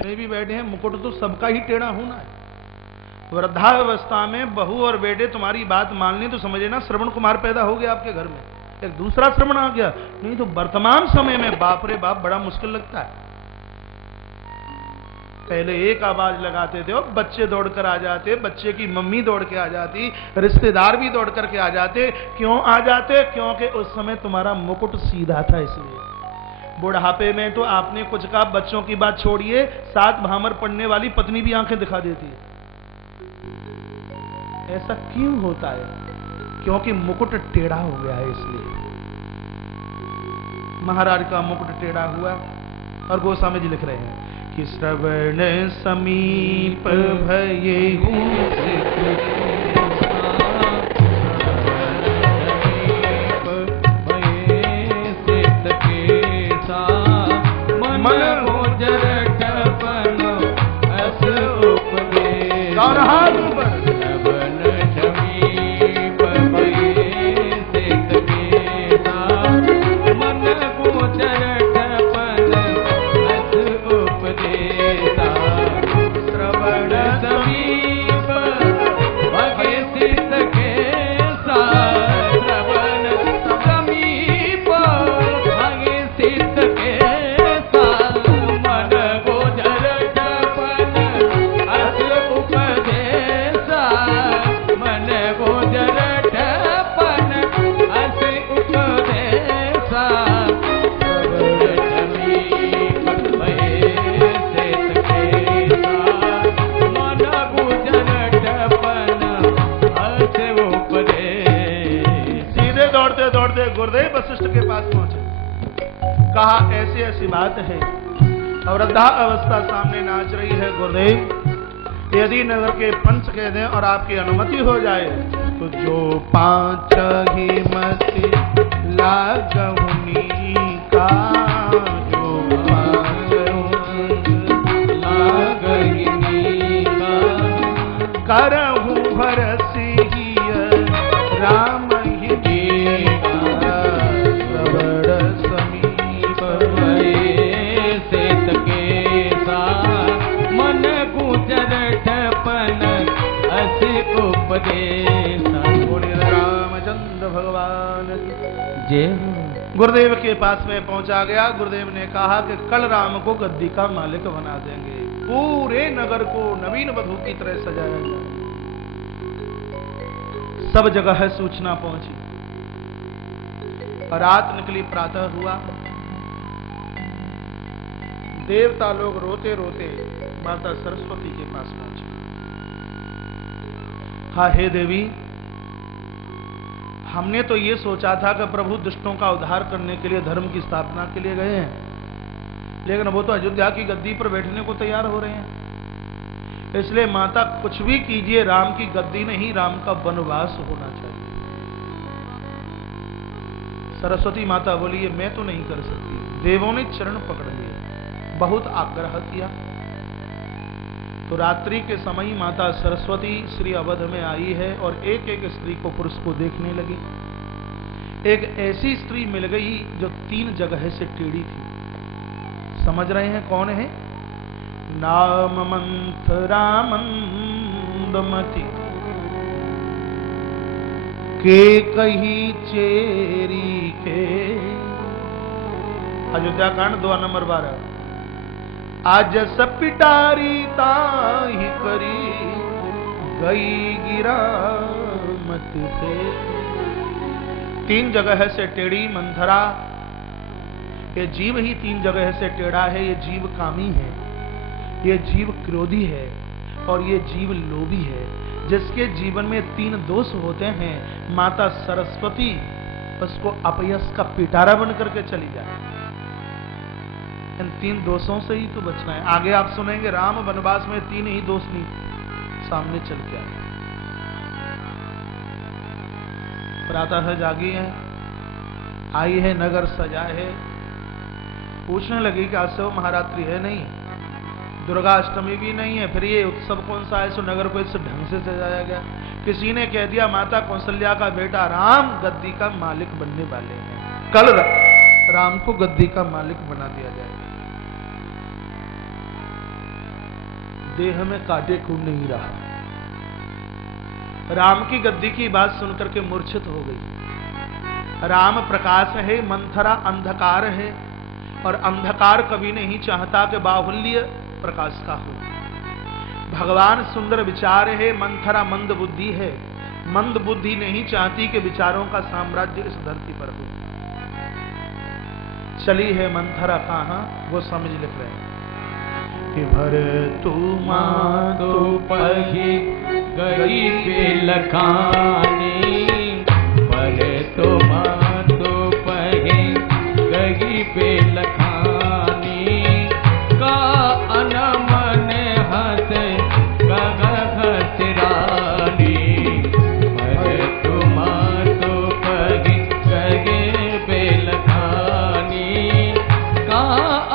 में भी बैठे हैं, मुकुट तो सबका ही टेढ़ा होना है। वृद्धावस्था में बहू और बेटे तुम्हारी बात मान ली तो समझे ना श्रवण कुमार पैदा हो गया आपके घर में, एक दूसरा श्रवण आ गया। नहीं तो वर्तमान समय में बाप रे बाप बड़ा मुश्किल लगता है। पहले एक आवाज लगाते थे और बच्चे दौड़ कर आ जाते, बच्चे की मम्मी दौड़ के आ जाती, रिश्तेदार भी दौड़ करके आ जाते। क्यों आ जाते? क्योंकि उस समय तुम्हारा मुकुट सीधा था। इसलिए बुढ़ापे में तो आपने कुछ कहा, बच्चों की बात छोड़िए, 7 भामर पढ़ने वाली पत्नी भी आंखें दिखा देती है। ऐसा क्यों होता है? क्योंकि मुकुट टेढ़ा हो गया है। इसलिए महाराज का मुकुट टेढ़ा हुआ और गोस्वामी जी लिख रहे हैं कि श्रवण समीप भये गुरुदेव वशिष्ठ के पास पहुंचे। कहा ऐसी ऐसी बात है, वृद्धा अवस्था सामने नाच रही है। गुरुदेव यदि नगर के पंच कह दें और आपकी अनुमति हो जाए तो जो 5 ही मत लागहुनी का, जो 5 लागहिनी का, करहु भरसी राम रामचंद्र भगवान जय। गुरुदेव के पास में पहुंचा गया। गुरुदेव ने कहा कि कल राम को गद्दी का मालिक बना देंगे, पूरे नगर को नवीन वधू की तरह सजाया जाए। सब जगह सूचना पहुंची। रात निकली, प्रातः हुआ। देवता लोग रोते रोते माता सरस्वती के पास पहुंचे। हा हे देवी, हमने तो ये सोचा था कि प्रभु दुष्टों का उद्धार करने के लिए, धर्म की स्थापना के लिए गए हैं, लेकिन वो तो अयोध्या की गद्दी पर बैठने को तैयार हो रहे हैं। इसलिए माता कुछ भी कीजिए, राम की गद्दी नहीं, राम का वनवास होना चाहिए। सरस्वती माता बोली मैं तो नहीं कर सकती। देवों ने चरण पकड़ लिए, बहुत आग्रह किया। तो रात्रि के समय माता सरस्वती श्री अवध में आई है और एक एक स्त्री को, पुरुष को देखने लगी। एक ऐसी स्त्री मिल गई जो 3 जगह से टेढ़ी थी। समझ रहे हैं कौन है? नाम मंथरा मंदमती के कही चेरी के। अयोध्या कांड 2 नंबर 12। आज सब पिटारी ताही करी गई गिरा मत पे। 3 जगह से टेढ़ी मंथरा। ये जीव ही 3 जगह से टेढ़ा है। ये जीव कामी है, ये जीव क्रोधी है और ये जीव लोभी है। जिसके जीवन में 3 दोष होते हैं, माता सरस्वती उसको अपयश का पिटारा बन करके चली जाए। इन 3 दोषों से ही तो बचना है। आगे आप सुनेंगे राम वनवास में 3 ही दोष नहीं सामने चल के आए। प्रातः जागी है, आई है, नगर सजा है। पूछने लगी कि आज से वो महारात्रि है नहीं, दुर्गा अष्टमी भी नहीं है, फिर ये उत्सव कौन सा है? सो नगर को इस ढंग से सजाया गया। किसी ने कह दिया माता कौशल्या का बेटा राम गद्दी का मालिक बनने वाले हैं, कल राम को गद्दी का मालिक बना दिया जाए। देह में काटे खून नहीं रहा। राम की गद्दी की बात सुनकर के मूर्छित हो गई। राम प्रकाश है, मंथरा अंधकार है, और अंधकार कभी नहीं चाहता कि बाहुल्य प्रकाश का हो। भगवान सुंदर विचार है, मंथरा मंद बुद्धि है, मंद बुद्धि नहीं चाहती कि विचारों का साम्राज्य इस धरती पर हो। चली है मंथरा कहां, वो समझ लिख रहे हैं कि भर तू मां तो पही गई बेलखानी, भर तो मां तो पही गई बेलखानी, का अनमन हंस गग घसरानी, भर तो मां तो पही गई बेलखानी, का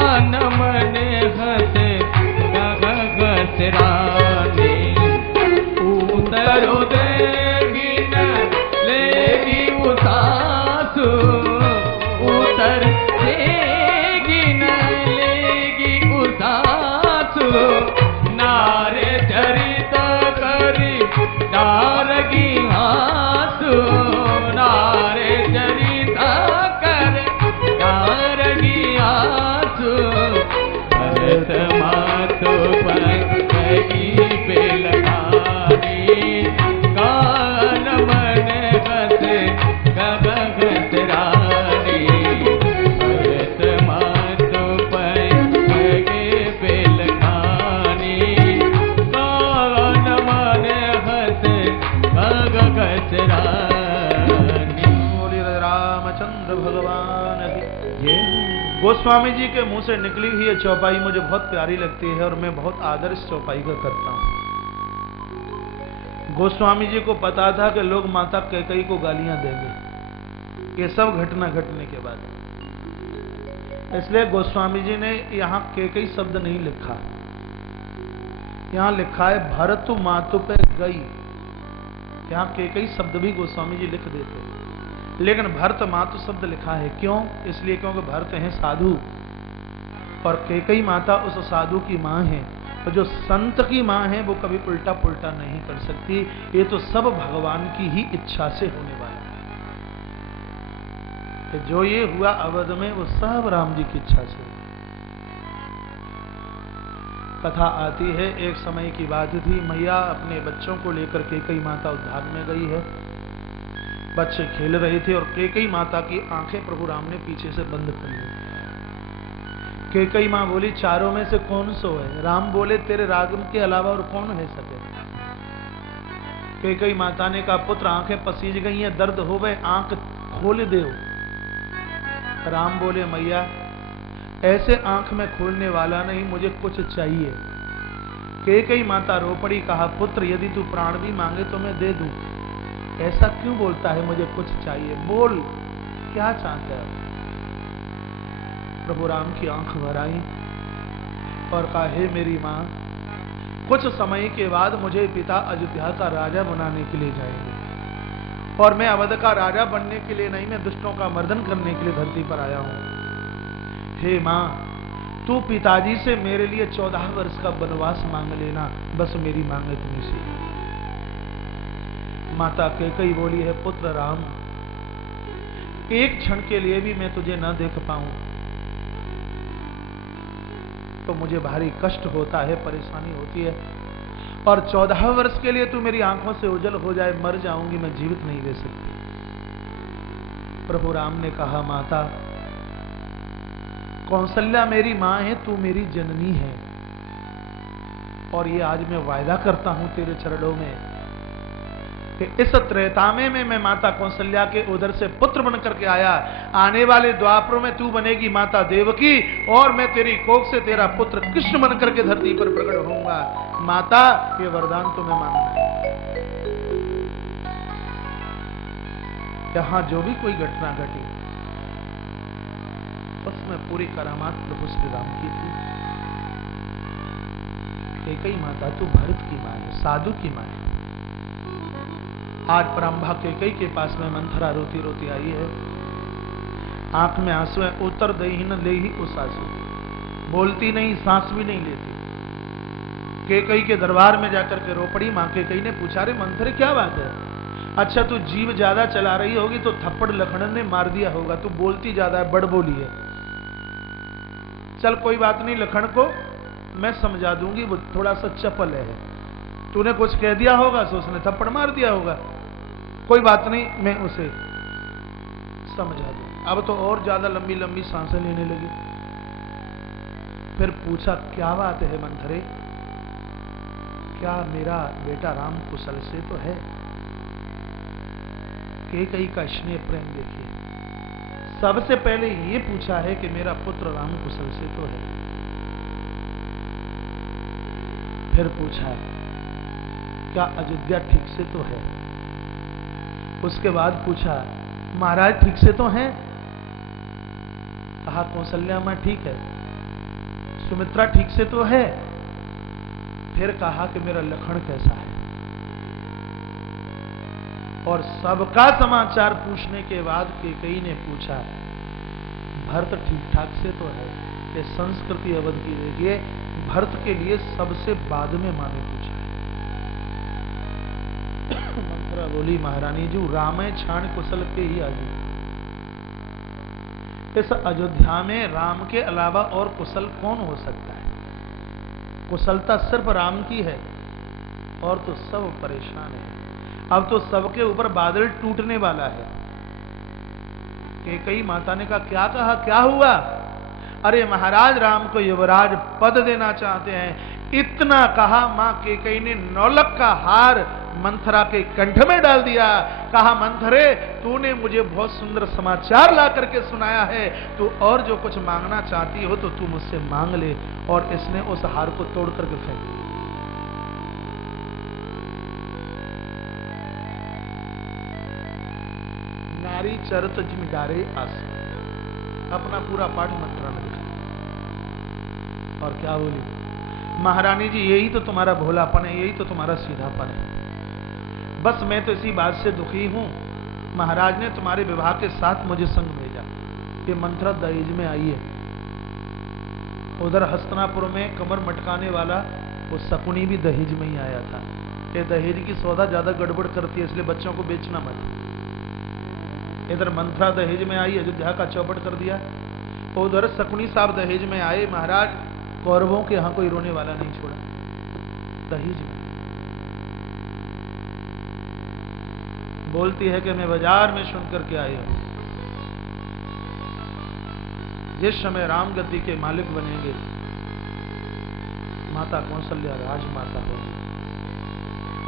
अनमन हंस गग घसरानी, उतरो देगी न लेगी उतासु, उतर देगी न लेगी उतासु, नारे चरित करी नारगी आंसू, नारे चरित कर नारगी आंसू, भरत मातो पगी बेलखानी, कान मन हंस गग घसरानी, भरत मातो पगी बेलखानी, कान मन हंस गग घसरानी। बोलिए रामचंद्र भगवान की। ये गोस्वामी जी के मुंह से निकली हुई ये चौपाई मुझे बहुत प्यारी लगती है और मैं बहुत आदर इस चौपाई का करता हूं। गोस्वामी जी को पता था कि लोग माता कैकेयी को गालियां देंगे, ये सब घटना घटने के बाद, इसलिए गोस्वामी जी ने यहां कैकेयी शब्द नहीं लिखा, यहां लिखा है भरत मातु पे गई। यहां कैकेयी शब्द भी गोस्वामी जी लिख देते, लेकिन भरत मातु शब्द लिखा है। क्यों? इसलिए क्योंकि भरत हैं साधु और कैकेयी माता उस साधु की मां है, और जो संत की मां है वो कभी उल्टा पुल्टा नहीं कर सकती। ये तो सब भगवान की ही इच्छा से होने वाला है कि जो ये हुआ अवध में वो सब राम जी की इच्छा से। कथा आती है, एक समय की बात थी, मैया अपने बच्चों को लेकर कैकेयी माता उद्यान में गई है। बच्चे खेल रहे थे और कैकेयी माता की आंखें प्रभु राम ने पीछे से बंद कर ली। कैकेयी मां बोली, चारों में से कौन सो है? राम बोले, तेरे रागम के अलावा और कौन है सके? कैकेयी माता ने कहा, पुत्र आंखें पसीज गई हैं, दर्द हो गए, आंख खोल दे। राम बोले, मैया ऐसे आंख में खोलने वाला नहीं, मुझे कुछ चाहिए। कैकेयी माता रो पड़ी, कहा, पुत्र यदि तू प्राण भी मांगे तो मैं दे दूं, ऐसा क्यों बोलता है? मुझे कुछ चाहिए, बोल क्या चाहता है? प्रभु राम की आंख भर आई और कहा, हे मेरी मां, कुछ समय के बाद मुझे पिता अयोध्या का राजा बनाने के लिए जाएंगे और मैं अवध का राजा बनने के लिए नहीं, मैं दुष्टों का मर्दन करने के लिए धरती पर आया हूं। हे मां, तू पिताजी से मेरे लिए 14 वर्ष का वनवास मांग लेना, बस मेरी मांग इतनी सी। माता कैकेयी बोली है, पुत्र राम, एक क्षण के लिए भी मैं तुझे न देख पाऊं तो मुझे भारी कष्ट होता है, परेशानी होती है, और 14 वर्ष के लिए तू मेरी आंखों से ओझल हो जाए, मर जाऊंगी, मैं जीवित नहीं रह सकती। प्रभु राम ने कहा, माता कौसल्या मेरी मां है, तू मेरी जननी है, और ये आज मैं वायदा करता हूं तेरे चरणों में कि इस त्रेता में मैं माता कौसल्या के उदर से पुत्र बन करके आया, आने वाले द्वापर में तू बनेगी माता देवकी और मैं तेरी कोख से तेरा पुत्र कृष्ण बन करके धरती पर प्रकट होऊंगा। माता, ये वरदान तुम्हें मांगना है। यहां जो भी कोई घटना घटी उसमें पूरी करामात प्रभु श्री राम की थी। कैकेयी माता तू भरत की मां है, साधु की मां है। आज परंभा कैकेयी के पास में मंथरा रोती रोती आई है, आंख में आंसू है, उत्तर दे ही न ले ही उस आंसू, बोलती नहीं, सांस भी नहीं लेती। केकई के दरबार में जाकर के रो पड़ी। मां केकई ने पूछा, रे मंथरे क्या बात है? अच्छा तू जीव ज्यादा चला रही होगी तो थप्पड़ लखनन ने मार दिया होगा, तू बोलती ज्यादा है, बड़ बोली है। चल कोई बात नहीं, लखन को मैं समझा दूंगी, वो थोड़ा सा चपल है, तूने कुछ कह दिया होगा तो उसने थप्पड़ मार दिया होगा, कोई बात नहीं, मैं उसे समझा दूं। अब तो और ज्यादा लंबी लंबी सांसें लेने लगी। फिर पूछा, क्या बात है मंथरे, क्या मेरा बेटा राम कुशल से तो है? केकई का स्नेह प्रेम देखिए, सबसे पहले ये पूछा है कि मेरा पुत्र राम कुशल से तो है। फिर पूछा, क्या अयोध्या ठीक से तो है? उसके बाद पूछा, महाराज ठीक से तो हैं? कहा कौशल्या मां ठीक है, सुमित्रा ठीक से तो है? फिर कहा कि मेरा लखन कैसा है? और सबका समाचार पूछने के बाद केकई ने पूछा, भरत ठीक ठाक से तो है? ये संस्कृति अवध की देखिए, भरत के लिए सबसे बाद में मां ने पूछा है। मंथरा बोली, महारानी जी रामे छाण कुशल के ही आगे, इस अयोध्या में राम के अलावा और कुशल कौन हो सकता है? कुशलता सिर्फ राम की है, और तो सब परेशान है। अब तो सबके ऊपर बादल टूटने वाला है। केकई माता ने कहा, क्या हुआ? अरे महाराज राम को युवराज पद देना चाहते हैं। इतना कहा, मां केकई ने नौलक का हार मंथरा के कंठ में डाल दिया। कहा, मंथरे तूने मुझे बहुत सुंदर समाचार ला करके सुनाया है, तू और जो कुछ मांगना चाहती हो तो तू मुझसे मांग ले। और इसने उस हार को तोड़ करके फेंक दिया। नारी चरित जिम डारे आस, अपना पूरा पाठ मंत्रा में लिखा। और क्या बोली, महारानी जी यही तो तुम्हारा भोलापन है, यही तो तुम्हारा सीधापन है। बस मैं तो इसी बात से दुखी हूं, महाराज ने तुम्हारे विवाह के साथ मुझे संग भेजा। ये मंत्रा दहेज में आई है। उधर हस्तिनापुर में कमर मटकाने वाला वो शकुनी भी दहेज में ही आया था। ये दहेज की सौदा ज्यादा गड़बड़ करती है, इसलिए बच्चों को बेचना मत। इधर मंत्रा दहेज में आई, अयोध्या का चौपट कर दिया। उधर शकुनी साहब दहेज में आए, महाराज कौरवों के यहां कोई रोने वाला नहीं छोड़ा, दहेज में। बोलती है कि मैं बाजार में सुन करके आई हूं, जिस समय रामगद्दी के मालिक बनेंगे माता कौशल्या राजमाता होगी,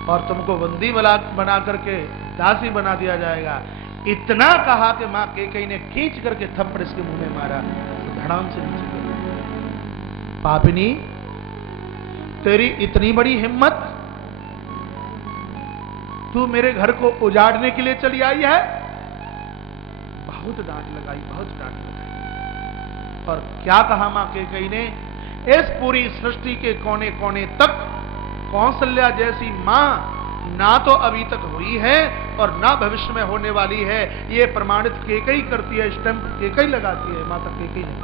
और तुमको बंदी बना करके दासी बना दिया जाएगा। इतना कहा कि मां केकई ने खींच करके थप्पड़ इसके मुंह में मारा, तो धड़ाम से नीचे गिर। पापिनी, तेरी इतनी बड़ी हिम्मत, तू मेरे घर को उजाड़ने के लिए चली आई है? बहुत डांट लगाई, बहुत डांट लगाई। और क्या कहा मां केकई ने, इस पूरी सृष्टि के कोने कोने तक कौशल्या जैसी मां ना तो अभी तक हुई है और ना भविष्य में होने वाली है। ये प्रमाणित केकई करती है, स्टैंप केकई लगाती है, माता केकई नहीं।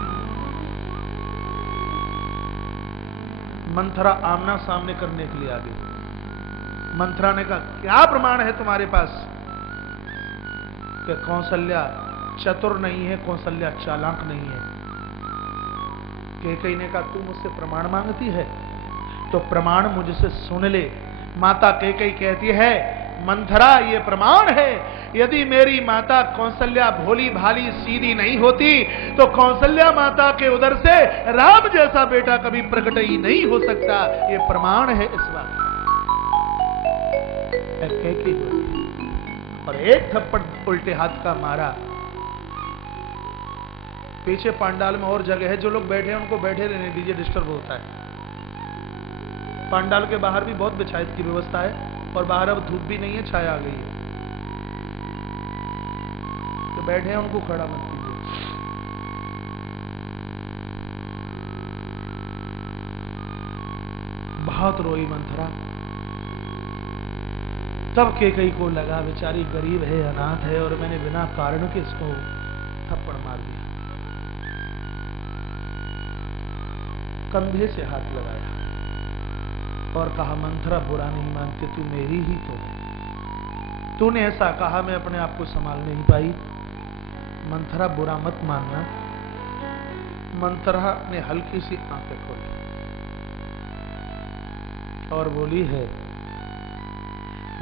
मंथरा आमना सामने करने के लिए आ गई। मंथरा ने कहा, क्या प्रमाण है तुम्हारे पास कि कौशल्या चतुर नहीं है, कौशल्या चालाक नहीं है? केकई ने कहा, तू मुझसे प्रमाण मांगती है तो प्रमाण मुझसे सुन ले। माता केकई कहती है, मंथरा ये प्रमाण है, यदि मेरी माता कौशल्या भोली भाली सीधी नहीं होती तो कौशल्या माता के उदर से राम जैसा बेटा कभी प्रकट ही नहीं हो सकता। ये प्रमाण है इस बात। और एक थप्पड़ उल्टे हाथ का मारा। पीछे पांडाल में और जगह है, जो लोग बैठे हैं उनको बैठे रहने दीजिए, डिस्टर्ब होता है। पांडाल के बाहर भी बहुत बिछाइत की व्यवस्था है, और बाहर अब धूप भी नहीं है, छाया आ गई है, तो बैठे हैं उनको खड़ा मत कीजिए। बहुत रोई मंथरा। तब केकई को लगा बेचारी गरीब है, अनाथ है, और मैंने बिना कारण के इसको थप्पड़ मार दिया। कंधे से हाथ लगाया, और कहा मंथरा बुरा नहीं मानती, तू मेरी ही तो है। तूने ऐसा कहा, मैं अपने आप को संभाल नहीं पाई। मंथरा बुरा मत मानना। मंथरा ने हल्की सी आंखें खोली और बोली है,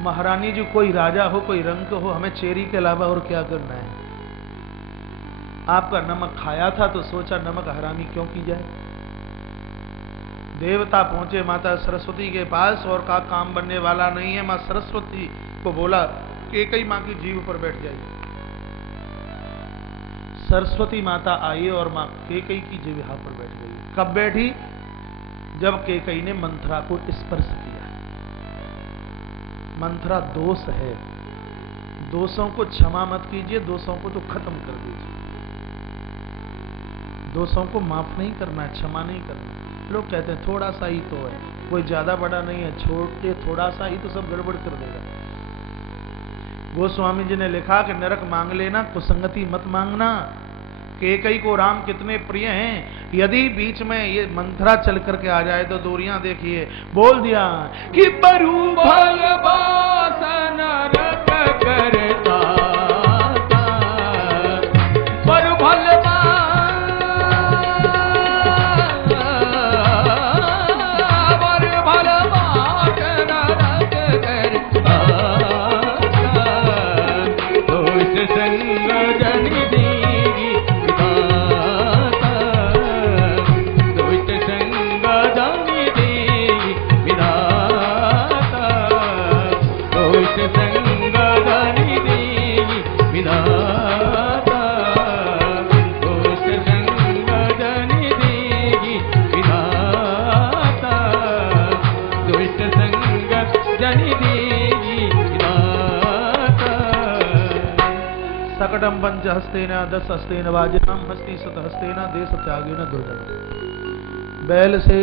महारानी जी, कोई राजा हो, कोई रंग हो, हमें चेरी के अलावा और क्या करना है। आपका नमक खाया था तो सोचा नमक हरामी क्यों की जाए। देवता पहुंचे माता सरस्वती के पास और कहा काम बनने वाला नहीं है। मां सरस्वती को बोला कि कई मां की जीभ पर बैठ जाइए। सरस्वती माता आई और मां केकई की जिह्वा पर बैठ गई। कब बैठी? जब केकई ने मंथरा को स्पर्श किया। मंथरा दोष है, दोषों को क्षमा मत कीजिए, दोषों को तो खत्म कर दीजिए। दोषों को माफ नहीं करना, क्षमा नहीं करना। लोग कहते हैं थोड़ा सा ही तो है, कोई ज्यादा बड़ा नहीं है, छोटे थोड़ा सा ही तो सब गड़बड़ कर देगा। गोस्वामी जी ने लिखा कि नरक मांग लेना, कुसंगति मत मांगना। केकई को राम कितने प्रिय हैं, यदि बीच में ये मंथरा चल करके आ जाए तो दूरियां देखिए। बोल दिया कि बरू भल बासन नरक करता, बरु भल सकटम पंच हस्तेन 10 हस्तेन वाजिनाम हस्ती सत हस्तेन देश त्यागेन दुर्जन। बैल से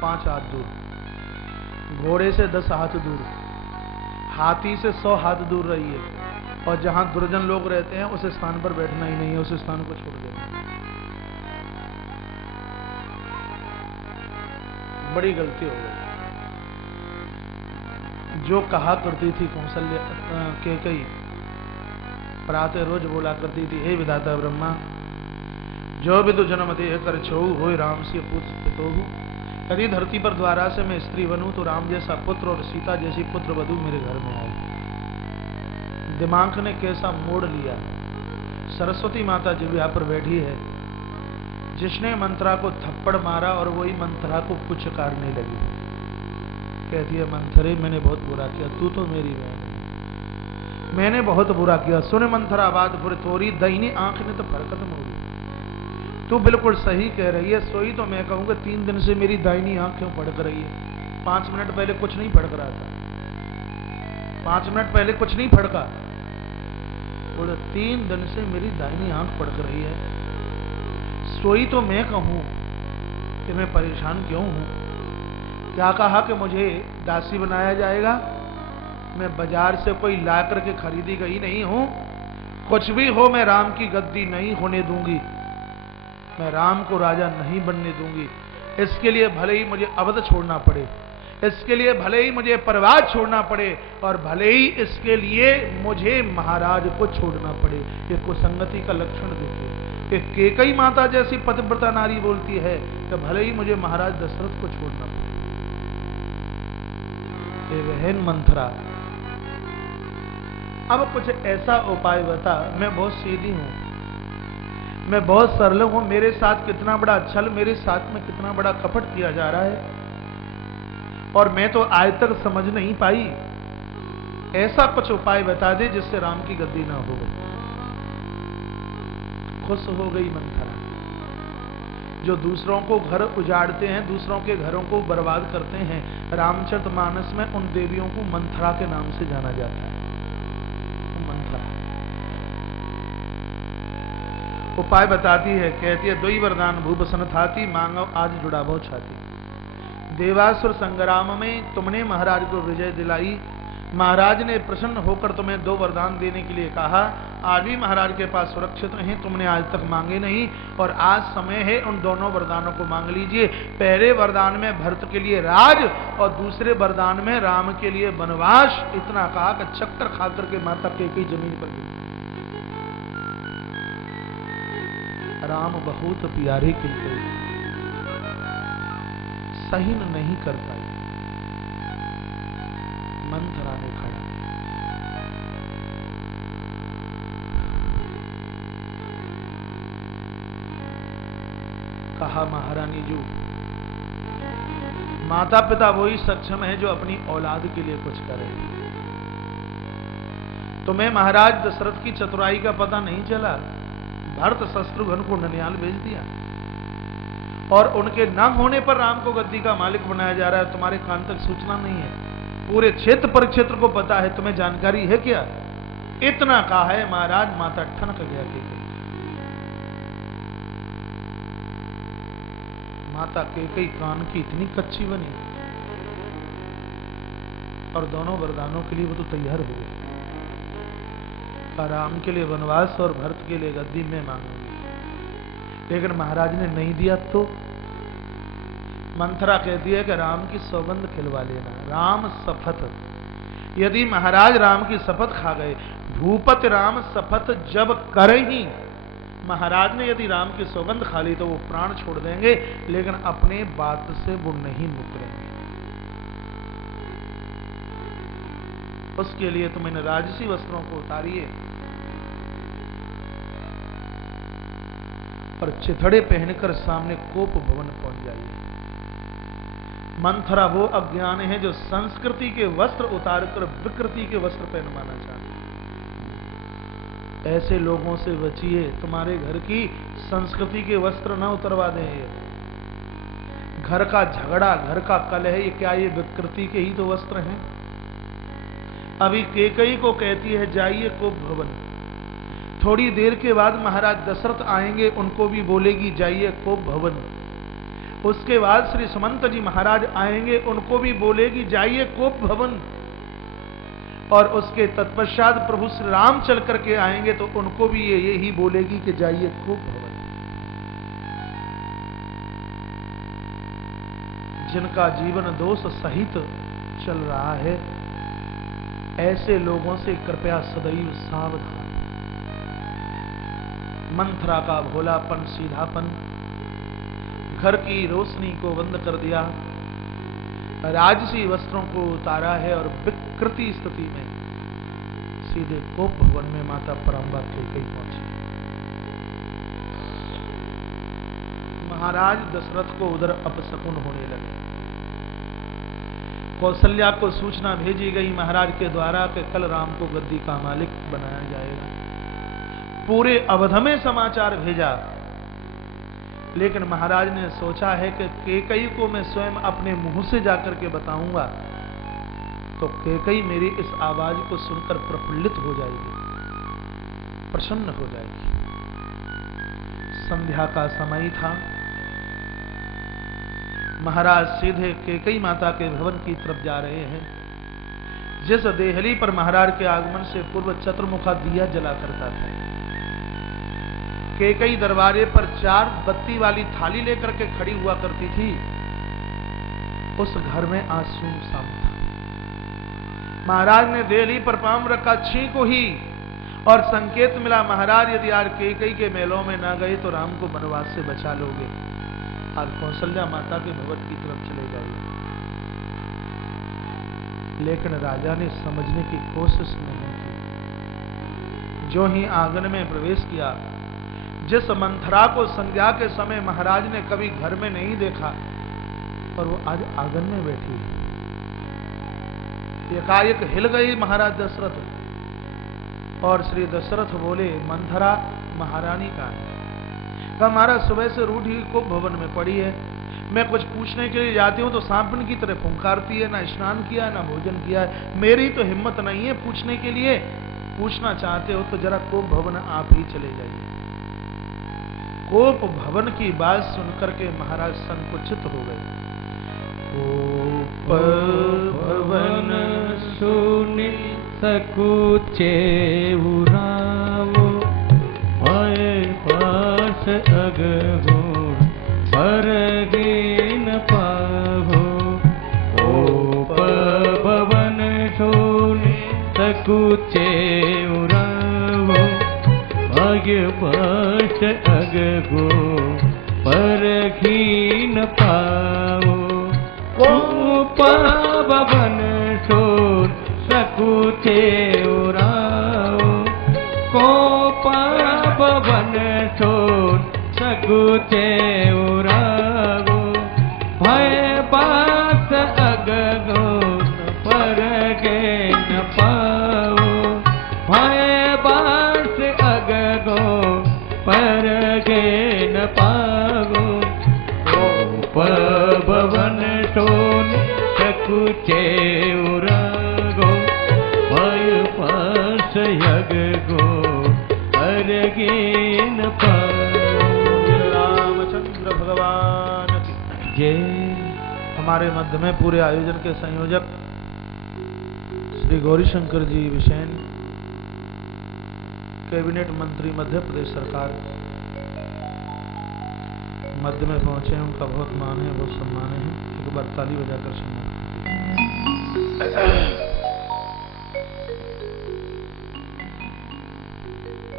5 हाथ दूर, घोड़े से 10 हाथ दूर, हाथी से 100 हाथ दूर रहिए और जहां दुर्जन लोग रहते हैं उस स्थान पर बैठना ही नहीं है, उस स्थान को छोड़ देना। बड़ी गलती हो गई। जो कहा करती थी कौशल्य केकई, प्रातः रोज बोला करती थी, हे विधाता ब्रह्मा, जो भी तो जन्म दे कर छो हो राम से पुत्र हो। यदि धरती पर द्वारा से मैं स्त्री बनूं तो राम जैसा पुत्र और सीता जैसी पुत्र वधू मेरे घर में आए। दिमाग ने कैसा मोड़ लिया। सरस्वती माता जिह्वा पर बैठी है, जिसने मंथरा को थप्पड़ मारा और वही मंथरा को पुचकारने लगी। कहती है, मंथरे मैंने बहुत बुरा किया, तू तो मेरी बहन है, मैंने बहुत बुरा किया। सुन मंथरा बात फिर तोरी दहीनी आंख ने तो फरकत मोड़ी। तू बिल्कुल सही कह रही है, सोई तो मैं कहूंगा 3 दिन से मेरी दाहिनी आंख क्यों फड़क रही है। 5 मिनट पहले कुछ नहीं फड़क रहा था, 5 मिनट पहले कुछ नहीं फड़का, बोले 3 दिन से मेरी दाहिनी आंख फड़क रही है। सोई तो मैं कहूं कि मैं परेशान क्यों हूं। क्या कहा कि मुझे दासी बनाया जाएगा। मैं बाजार से कोई ला करके खरीदी गई नहीं हूं। कुछ भी हो, मैं राम की गद्दी नहीं होने दूंगी, मैं राम को राजा नहीं बनने दूंगी। इसके लिए भले ही मुझे अवध छोड़ना पड़े, इसके लिए भले ही मुझे परवाज छोड़ना पड़े, और भले ही इसके लिए मुझे महाराज को छोड़ना पड़े। ये कुसंगति का लक्षण देखिए। एक केकई माता जैसी पतिव्रता नारी बोलती है कि भले ही मुझे महाराज दशरथ को छोड़ना पड़े। ये बहन मंथरा, अब कुछ ऐसा उपाय बता। मैं बहुत सीधी हूं, मैं बहुत सरल हूं, मेरे साथ कितना बड़ा छल, मेरे साथ में कितना बड़ा कपट किया जा रहा है, और मैं तो आज तक समझ नहीं पाई। ऐसा कुछ उपाय बता दे जिससे राम की गद्दी ना हो। खुश हो गई मंथरा। जो दूसरों को घर उजाड़ते हैं, दूसरों के घरों को बर्बाद करते हैं, रामचरितमानस में उन देवियों को मंथरा के नाम से जाना जाता है। मंथरा उपाय बताती है, कहती है, 2 वरदान भूपसन थाती, मांगो आज जुड़ावो छाती। देवासुर संग्राम में तुमने महाराज को विजय दिलाई, महाराज ने प्रसन्न होकर तुम्हें 2 वरदान देने के लिए कहा। आज भी महाराज के पास सुरक्षित हैं, तुमने आज तक मांगे नहीं, और आज समय है उन दोनों वरदानों को मांग लीजिए। पहले वरदान में भरत के लिए राज और दूसरे वरदान में राम के लिए वनवास। इतना कहा कि चक्कर खा करके माता कैकेयी जमीन पर गिरी। राम बहुत प्यारे कैकेयी, सहन नहीं कर पाई। मंथरा ने खड़ा कहा, महारानी जी, माता पिता वही सक्षम है जो अपनी औलाद के लिए कुछ करे। तुम्हें महाराज दशरथ की चतुराई का पता नहीं चला? भरत शत्रुघ्न को ननिहाल भेज दिया और उनके न होने पर राम को गद्दी का मालिक बनाया जा रहा है। तुम्हारे कान तक सूचना नहीं है, पूरे क्षेत्र परिक्षेत्र को पता है, तुम्हें जानकारी है क्या? इतना कहा है महाराज, माता ठनक गया कैकेयी। माता कैकेयी कान की इतनी कच्ची बनी और दोनों वरदानों के लिए वो तो तैयार हो गई। राम के लिए वनवास और भरत के लिए गद्दी में मांगूंगी, लेकिन महाराज ने नहीं दिया तो मंथरा कहती है कि राम की सौगंध खिलवा लेना, राम शपथ। यदि महाराज राम की शपथ खा गए, भूपति राम शपथ जब करे ही, महाराज ने यदि राम की सौगंध खा ली तो वो प्राण छोड़ देंगे, लेकिन अपने बात से वो नहीं मुकरेंगे। उसके लिए तुम इन राजसी वस्त्रों को उतारिए और चिथड़े पहनकर सामने कोप भवन पहुंच जाइए। मंथरा वो अज्ञान है जो संस्कृति के वस्त्र उतारकर विकृति के वस्त्र पहनवाना चाहते हैं। ऐसे लोगों से बचिए, तुम्हारे घर की संस्कृति के वस्त्र न उतरवा दें। ये घर का झगड़ा, घर का कलह, ये क्या ये विकृति के ही तो वस्त्र हैं? अभी कैकेयी को कहती है जाइए कोप भवन। थोड़ी देर के बाद महाराज दशरथ आएंगे, उनको भी बोलेगी जाइए कोप भवन। उसके बाद श्री सुमंत जी महाराज आएंगे, उनको भी बोलेगी जाइए कोप भवन। और उसके तत्पश्चात प्रभु श्री राम चल करके आएंगे तो उनको भी ये ही बोलेगी कि जाइए कोप भवन। जिनका जीवन दोष सहित चल रहा है, ऐसे लोगों से कृपया सदैव सावधान। मंथरा का भोलापन, सीधापन, घर की रोशनी को बंद कर दिया, राजसी वस्त्रों को उतारा है और विकृति स्थिति में सीधे कोप भवन में माता परम्बा कैकेयी पहुंची। महाराज दशरथ को उधर अपशकुन होने लगे। कौशल्या को सूचना भेजी गई महाराज के द्वारा कि कल राम को गद्दी का मालिक बनाया जाएगा। पूरे अवध में समाचार भेजा, लेकिन महाराज ने सोचा है कि कैकेयी को मैं स्वयं अपने मुंह से जाकर के बताऊंगा तो कैकेयी मेरी इस आवाज को सुनकर प्रफुल्लित हो जाएगी, प्रसन्न हो जाएगी। संध्या का समय था। महाराज सीधे कैकेयी माता के भवन की तरफ जा रहे हैं। जिस देहली पर महाराज के आगमन से पूर्व चतुर्मुखा दिया जला करता था, कैकेयी दरबारे पर 4 बत्ती वाली थाली लेकर के खड़ी हुआ करती थी। उस घर में आज सुनसान था। महाराज ने देहली पर पांव रखा, छी को ही, और संकेत मिला महाराज यदि आज कैकेयी के मेलों में ना गए तो राम को वनवास से बचा लोगे। आज कौशल्या माता के भवन की तरफ चले जाइए। लेकिन राजा ने समझने की कोशिश नहीं की। जो ही आंगन में प्रवेश किया, जिस मंथरा को संध्या के समय महाराज ने कभी घर में नहीं देखा, पर वो आज आंगन में बैठी है। एकाएक हिल गई महाराज दशरथ और श्री दशरथ बोले, मंथरा महारानी का है। कहा महाराज सुबह से रूठी को भवन में पड़ी है, मैं कुछ पूछने के लिए जाती हूं तो सांपन की तरह फुंकारती है, ना स्नान किया है ना भोजन किया है। मेरी तो हिम्मत नहीं है पूछने के लिए। पूछना चाहते हो तो जरा कोप भवन आप ही चले जाइए। कोप भवन की बात सुनकर के महाराज संकुचित हो गए। कोप भवन सुनि सकुचे उरावो, गुण परगे न पावो। कोप भवन शून्य सकुचे उरावो। भाग्य पाश अग गुण परखी न पावो। कोप भवन शून्य सकुचे उरावो। कोप भवन शून्य सकुचे उरावो। भय बास अग गुण परगे न पावो। भय बास अग गुण परगे न पावो। कोप भवन शून्य सकुचे उरावो। भय बास अग गुण परगे न पावो। रामचंद्र भगवान की जय। हमारे मध्य में पूरे आयोजन के संयोजक श्री गौरीशंकर जी विशेन, कैबिनेट मंत्री मध्य प्रदेश सरकार, मध्य में पहुंचे हैं। उनका बहुत मान है, बहुत सम्मान है। एक बार ताली बजाकर सम्मान कीजिए।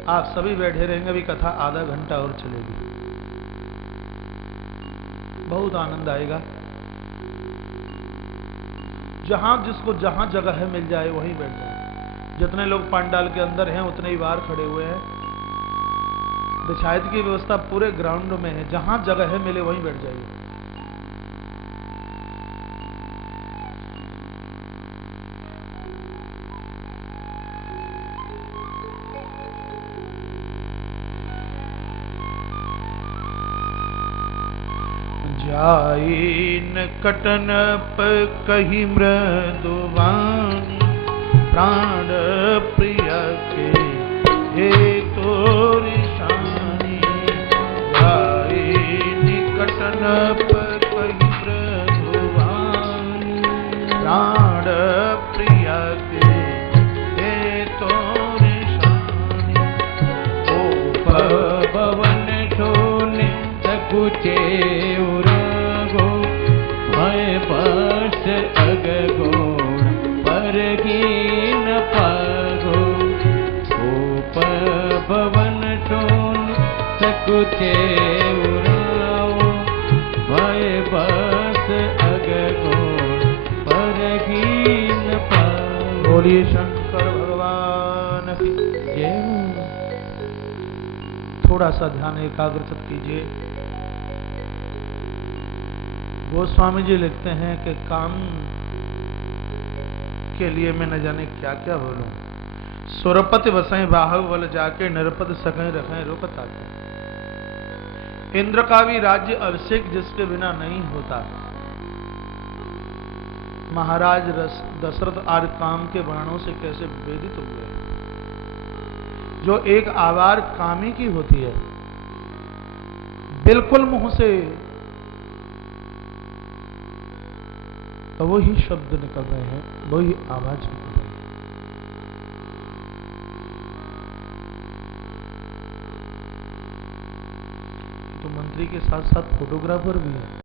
आप सभी बैठे रहेंगे, अभी कथा आधा घंटा और चलेगी। बहुत आनंद आएगा। जहां जिसको जहां जगह है मिल जाए वहीं बैठ जाए। जितने लोग पंडाल के अंदर हैं उतने ही बाहर खड़े हुए हैं। बिछायत की व्यवस्था पूरे ग्राउंड में है, जहां जगह है मिले वहीं बैठ जाइए। जाइन कटन कही मृदुवानी। प्राण प्रिय के हे तोरी शानी। जाइन कटन कही मृदुवानी। प्राण प्रिय के हे तोरी शानी। कोप भवन शून्य सकुचे उरावो। भय बास अग गुण परगी न पावो। कोप भवन शून्य सकुचे उरावो। भय बास अग गुण परगी न पावो। बोलिए शंकर भगवान की जय। थोड़ा सा ध्यान एकाग्रचित कीजिए। गोस्वामी जी लिखते हैं कि काम के लिए मैं न जाने क्या क्या बोलूं। सुरपति वसई बाहुबल जाके निरपत सकें रखें रुकत आके। इंद्र का भी राज्य अभिषेक जिसके बिना नहीं होता। महाराज दशरथ आज काम के वर्णों से कैसे वेदित हुए। जो एक आवार कामी की होती है, बिल्कुल मुंह से वही शब्द निकल रहे हैं, वही आवाज निकल रही है। तो मंत्री के साथ साथ फोटोग्राफर भी है।